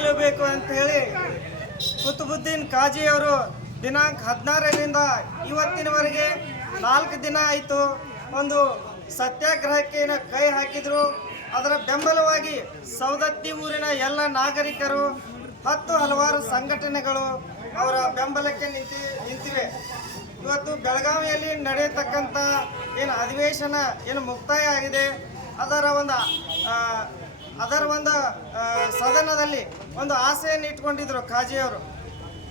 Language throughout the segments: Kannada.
ಮಾಡಬೇಕು ಅಂತ ಹೇಳಿ ಕುತುಬುದ್ದೀನ್ ಕಾಜಿಯವರು ದಿನಾಂಕ ಹದಿನಾರರಿಂದ ಇವತ್ತಿನವರೆಗೆ ನಾಲ್ಕು ದಿನ ಆಯಿತು. ಒಂದು ಸತ್ಯಾಗ್ರಹಕ್ಕೆ ಕೈ ಹಾಕಿದ್ರು. ಅದರ ಬೆಂಬಲವಾಗಿ ಸೌದತ್ತಿ ಊರಿನ ಎಲ್ಲ ನಾಗರಿಕರು, ಹತ್ತು ಹಲವಾರು ಸಂಘಟನೆಗಳು ಅವರ ಬೆಂಬಲಕ್ಕೆ ನಿಂತಿ, ನಿಂತಿವೆ. ಇವತ್ತು ಬೆಳಗಾವಿಯಲ್ಲಿ ನಡೆಯತಕ್ಕಂಥ ಏನು ಅಧಿವೇಶನ, ಏನು ಮುಕ್ತಾಯ ಆಗಿದೆ. ಅದರ ಒಂದು ಅದರ ಒಂದು ಸದನದಲ್ಲಿ ಒಂದು ಆಸೆಯನ್ನು ಇಟ್ಕೊಂಡಿದ್ರು ಖಾಜಿಯವರು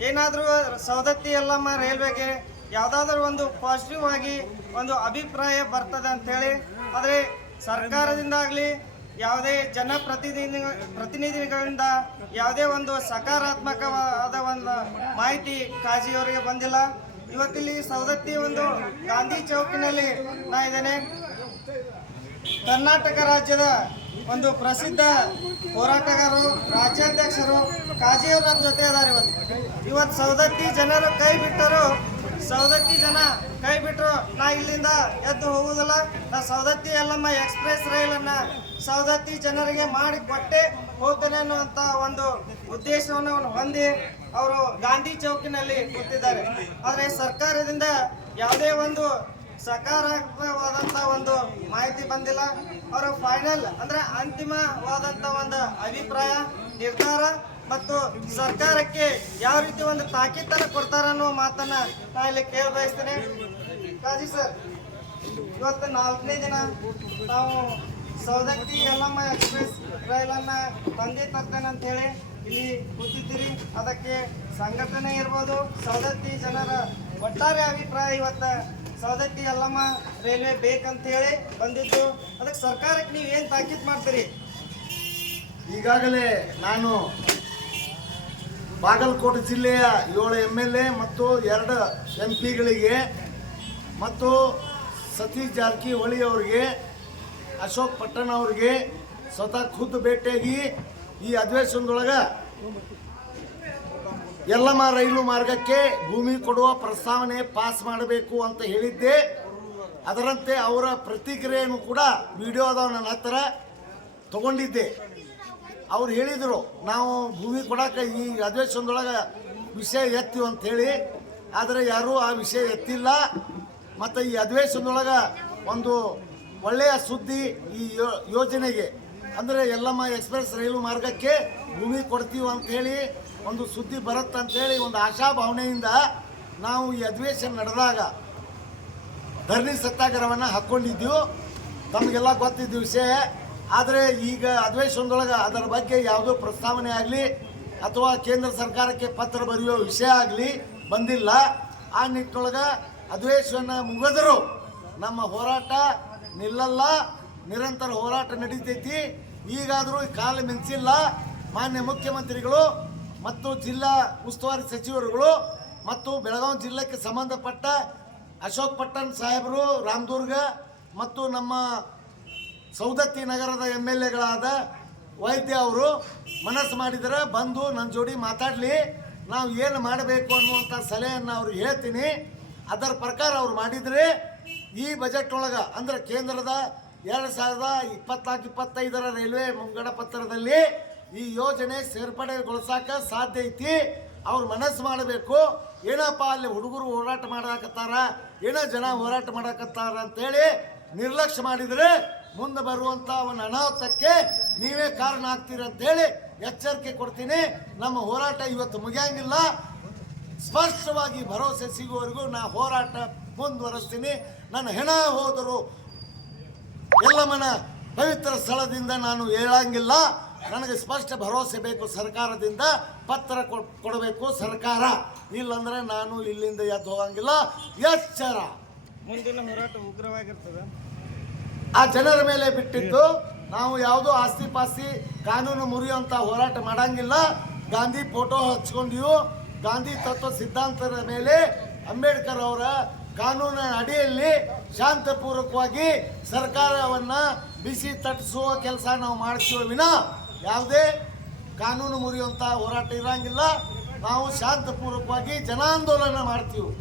ಏನಾದರೂ ಸವದತ್ತಿ ಎಲ್ಲಮ್ಮ ರೈಲ್ವೆಗೆ ಯಾವುದಾದ್ರೂ ಒಂದು ಪಾಸಿಟಿವ್ ಆಗಿ ಒಂದು ಅಭಿಪ್ರಾಯ ಬರ್ತದೆ ಅಂಥೇಳಿ ಆದರೆ ಸರ್ಕಾರದಿಂದಾಗಲಿ ಯಾವುದೇ ಜನಪ್ರತಿನಿಧಿ, ಪ್ರತಿನಿಧಿಗಳಿಂದ ಯಾವುದೇ ಒಂದು ಸಕಾರಾತ್ಮಕವಾದ ಒಂದು ಮಾಹಿತಿ ಕಾಜಿಯವರಿಗೆ ಬಂದಿಲ್ಲ. ಇವತ್ತಿಲ್ಲಿ ಸವದತ್ತಿ ಒಂದು ಗಾಂಧಿ ಚೌಕಿನಲ್ಲಿ ನಾ ಇದ್ದೇನೆ. ಕರ್ನಾಟಕ ರಾಜ್ಯದ ಒಂದು ಪ್ರಸಿದ್ಧ ಹೋರಾಟಗಾರರು, ರಾಜ್ಯಾಧ್ಯಕ್ಷರು ಕಾಜಿಯವರ ಜೊತೆ ಅದಾರೆ ಇವತ್ತು. ಇವತ್ತು ಸೌದತ್ತಿ ಜನರು ಕೈ ಬಿಟ್ಟರು. ಸೌದತ್ತಿ ಜನ ಕೈ ಬಿಟ್ಟರು ನಾ ಇಲ್ಲಿಂದ ಎದ್ದು ಹೋಗುವುದಿಲ್ಲ ನಾ ಸೌದತ್ತಿ ಎಲ್ಲಮ್ಮ ಎಕ್ಸ್ಪ್ರೆಸ್ ರೈಲನ್ನು ಸೌದತ್ತಿ ಜನರಿಗೆ ಮಾಡಿ ಕೊಟ್ಟೆ ಹೋಗ್ತೇನೆ ಅನ್ನುವಂಥ ಒಂದು ಉದ್ದೇಶವನ್ನು ಅವನು ಹೊಂದಿ ಅವರು ಗಾಂಧಿ ಚೌಕಿನಲ್ಲಿ ಕೂತಿದ್ದಾರೆ. ಆದರೆ ಸರ್ಕಾರದಿಂದ ಯಾವುದೇ ಒಂದು ಸಕಾರಾತ್ಮಕವಾದಂಥ ಒಂದು ಮಾಹಿತಿ ಬಂದಿಲ್ಲ. ಅವರು ಫೈನಲ್ ಅಂದ್ರೆ ಅಂತಿಮವಾದಂತ ಒಂದು ಅಭಿಪ್ರಾಯ, ನಿರ್ಧಾರ ಮತ್ತು ಸರ್ಕಾರಕ್ಕೆ ಯಾವ ರೀತಿ ಒಂದು ತಾಕೀತನ್ನು ಕೊಡ್ತಾರ ಅನ್ನೋ ಮಾತನ್ನ ನಾ ಇಲ್ಲಿ ಕೇಳ ಬಯಸ್ತೇನೆ. ಕಾಜಿ ಸರ್, ಇವತ್ತು ನಾಲ್ಕನೇ ದಿನ ನಾವು ಸೌದತ್ತಿ ಯಲ್ಲಮ್ಮ ಎಕ್ಸ್ಪ್ರೆಸ್ ರೈಲನ್ನ ತಂದೆ ತರ್ತೇನೆ ಅಂತ ಹೇಳಿ ಇಲ್ಲಿ ಕೂತಿದ್ದೀರಿ. ಅದಕ್ಕೆ ಸಂಘಟನೆ ಇರ್ಬೋದು ಸೌದತ್ತಿ ಜನರ ಒಟ್ಟಾರೆ ಅಭಿಪ್ರಾಯ ಇವತ್ತು ಸೌದತ್ತಿ ಅಲ್ಲಮ್ಮ ರೈಲ್ವೆ ಬೇಕಂತ ಹೇಳಿ ಬಂದಿದ್ದು. ಅದಕ್ಕೆ ಸರ್ಕಾರಕ್ಕೆ ನೀವು ಏನು ತಾಕೀತು ಮಾಡ್ತೀರಿ? ಈಗಾಗಲೇ ನಾನು ಬಾಗಲಕೋಟೆ ಜಿಲ್ಲೆಯ ಏಳು ಎಂ ಎಲ್ ಎ ಮತ್ತು ಎರಡು ಎಂ ಪಿಗಳಿಗೆ ಮತ್ತು ಸತೀಶ್ ಜಾರಕಿಹೊಳಿ ಅವರಿಗೆ, ಅಶೋಕ್ ಪಟ್ಟಣ ಅವರಿಗೆ ಸ್ವತಃ ಖುದ್ದು ಭೇಟಿಯಾಗಿ ಈ ಅಧಿವೇಶನದೊಳಗೆ ಯಲ್ಲಮ್ಮ ರೈಲು ಮಾರ್ಗಕ್ಕೆ ಭೂಮಿ ಕೊಡುವ ಪ್ರಸ್ತಾವನೆ ಪಾಸ್ ಮಾಡಬೇಕು ಅಂತ ಹೇಳಿದ್ದೆ. ಅದರಂತೆ ಅವರ ಪ್ರತಿಕ್ರಿಯೆಯನ್ನು ಕೂಡ ವಿಡಿಯೋದ ನನ್ನ ಹತ್ರ ತಗೊಂಡಿದ್ದೆ. ಅವ್ರು ಹೇಳಿದರು, ನಾವು ಭೂಮಿ ಕೊಡಕ್ಕೆ ಈ ಅಧಿವೇಶನದೊಳಗೆ ವಿಷಯ ಎತ್ತೀವಿ ಹೇಳಿ. ಆದರೆ ಯಾರೂ ಆ ವಿಷಯ ಎತ್ತಿಲ್ಲ. ಮತ್ತು ಈ ಅಧಿವೇಶನದೊಳಗೆ ಒಂದು ಒಳ್ಳೆಯ ಸುದ್ದಿ ಈ ಯೋಜನೆಗೆ ಅಂದರೆ ಎಲ್ಲಮ್ಮ ಎಕ್ಸ್ಪ್ರೆಸ್ ರೈಲು ಮಾರ್ಗಕ್ಕೆ ಭೂಮಿ ಕೊಡ್ತೀವಿ ಹೇಳಿ ಒಂದು ಸುದ್ದಿ ಬರುತ್ತಂತೇಳಿ ಅಂತೇಳಿ ಒಂದು ಆಶಾಭಾವನೆಯಿಂದ ನಾವು ಈ ಅಧಿವೇಶನ ನಡೆದಾಗ ಧರಣಿ ಸತ್ಯಾಗ್ರಹವನ್ನು ಹಾಕ್ಕೊಂಡಿದ್ದೆವು ತಮಗೆಲ್ಲ ಗೊತ್ತಿದ್ದ ವಿಷಯ. ಆದರೆ ಈಗ ಅಧಿವೇಶನದೊಳಗೆ ಅದರ ಬಗ್ಗೆ ಯಾವುದೋ ಪ್ರಸ್ತಾವನೆ ಆಗಲಿ ಅಥವಾ ಕೇಂದ್ರ ಸರ್ಕಾರಕ್ಕೆ ಪತ್ರ ಬರೆಯೋ ವಿಷಯ ಆಗಲಿ ಬಂದಿಲ್ಲ. ಆ ನಿಟ್ಟಿನೊಳಗೆ ಅಧಿವೇಶನ ಮುಗಿದರೂ ನಮ್ಮ ಹೋರಾಟ ನಿಲ್ಲಲ್ಲ. ನಿರಂತರ ಹೋರಾಟ ನಡೀತೈತಿ. ಈಗಾದರೂ ಕಾಲ ಮಿಂಚಿಲ್ಲ ಮಾನ್ಯ ಮುಖ್ಯಮಂತ್ರಿಗಳು ಮತ್ತು ಜಿಲ್ಲಾ ಉಸ್ತುವಾರಿ ಸಚಿವರುಗಳು ಮತ್ತು ಬೆಳಗಾವಿ ಜಿಲ್ಲೆಗೆ ಸಂಬಂಧಪಟ್ಟ ಅಶೋಕ್ ಪಟ್ಟಣ್ ಸಾಹೇಬರು, ರಾಮದುರ್ಗ ಮತ್ತು ನಮ್ಮ ಸೌದತ್ತಿ ನಗರದ ಎಂ ಎಲ್ ಎಗಳಾದ ವೈದ್ಯ ಅವರು ಮನಸ್ಸು ಮಾಡಿದರೆ, ಬಂದು ನನ್ನ ಜೋಡಿ ಮಾತಾಡಲಿ. ನಾವು ಏನು ಮಾಡಬೇಕು ಅನ್ನುವಂಥ ಸಲಹೆಯನ್ನು ಅವ್ರಿಗೆ ಹೇಳ್ತೀನಿ. ಅದರ ಪ್ರಕಾರ ಅವ್ರು ಮಾಡಿದರೆ ಈ ಬಜೆಟ್ ಒಳಗೆ ಅಂದ್ರೆ ಕೇಂದ್ರದ ಎರಡು ಸಾವಿರದ ಇಪ್ಪತ್ನಾಲ್ಕು, ಇಪ್ಪತ್ತೈದರ ರೈಲ್ವೆ ಮುಂಗಡ ಪತ್ರದಲ್ಲಿ ಈ ಯೋಜನೆ ಸೇರ್ಪಡೆಗೊಳಿಸಕ್ಕೆ ಸಾಧ್ಯ ಐತಿ. ಅವ್ರು ಮನಸ್ಸು ಮಾಡಬೇಕು. ಏನಪ್ಪ ಅಲ್ಲಿ ಹುಡುಗರು ಹೋರಾಟ ಮಾಡಕತ್ತಾರ? ಏನೋ ಜನ ಹೋರಾಟ ಮಾಡಕತ್ತಾರ ಅಂತೇಳಿ ನಿರ್ಲಕ್ಷ್ಯ ಮಾಡಿದರೆ ಮುಂದೆ ಬರುವಂಥ ಒಂದು ಅನಾಹುತಕ್ಕೆ ನೀವೇ ಕಾರಣ ಆಗ್ತೀರ ಅಂತೇಳಿ ಎಚ್ಚರಿಕೆ ಕೊಡ್ತೀನಿ. ನಮ್ಮ ಹೋರಾಟ ಇವತ್ತು ಮುಗಿಯಂಗಿಲ್ಲ. ಸ್ಪಷ್ಟವಾಗಿ ಭರವಸೆ ಸಿಗುವವರೆಗೂ ನಾ ಹೋರಾಟ ಮುಂದುವರೆಸ್ತೀನಿ. ನನ್ನ ಹೆಣ ಹೋದರು ಎಲ್ಲಮ್ಮನ ಪವಿತ್ರ ಸ್ಥಳದಿಂದ ನಾನು ಹೇಳಂಗಿಲ್ಲ. ನನಗೆ ಸ್ಪಷ್ಟ ಭರವಸೆ ಬೇಕು ಸರ್ಕಾರದಿಂದ. ಪತ್ರ ಕೊಡಬೇಕು ಸರ್ಕಾರ. ಇಲ್ಲಂದ್ರೆ ನಾನು ಇಲ್ಲಿಂದ ಎದ್ದು ಹೋಗಂಗಿಲ್ಲ. ಎಚ್ಚರ. ಮುಂದಿನ ಹೋರಾಟ ಉಗ್ರವಾಗಿರ್ತದೆ. ಆ ಜನರ ಮೇಲೆ ಬಿಟ್ಟಿದ್ದು ನಾವು ಯಾವುದೋ ಆಸ್ತಿ ಪಾಸ್ತಿ ಕಾನೂನು ಮುರಿಯುವಂತ ಹೋರಾಟ ಮಾಡಂಗಿಲ್ಲ. ಗಾಂಧಿ ಫೋಟೋ ಹಚ್ಕೊಂಡಿವು ಗಾಂಧಿ ತತ್ವ ಸಿದ್ಧಾಂತದ ಮೇಲೆ ಅಂಬೇಡ್ಕರ್ ಅವರ ಕಾನೂನಿನ ಅಡಿಯಲ್ಲಿ ಶಾಂತಪೂರ್ವಕವಾಗಿ ಸರ್ಕಾರವನ್ನು ಬಿಸಿ ತಟ್ಟಿಸುವ ಕೆಲಸ ನಾವು ಮಾಡ್ತೀವಿ ವಿನ ಯಾವುದೇ ಕಾನೂನು ಮುರಿಯುವಂಥ ಹೋರಾಟ ಇರೋಂಗಿಲ್ಲ. ನಾವು ಶಾಂತಪೂರ್ವಕವಾಗಿ ಜನಾಂದೋಲನ ಮಾಡ್ತೀವಿ.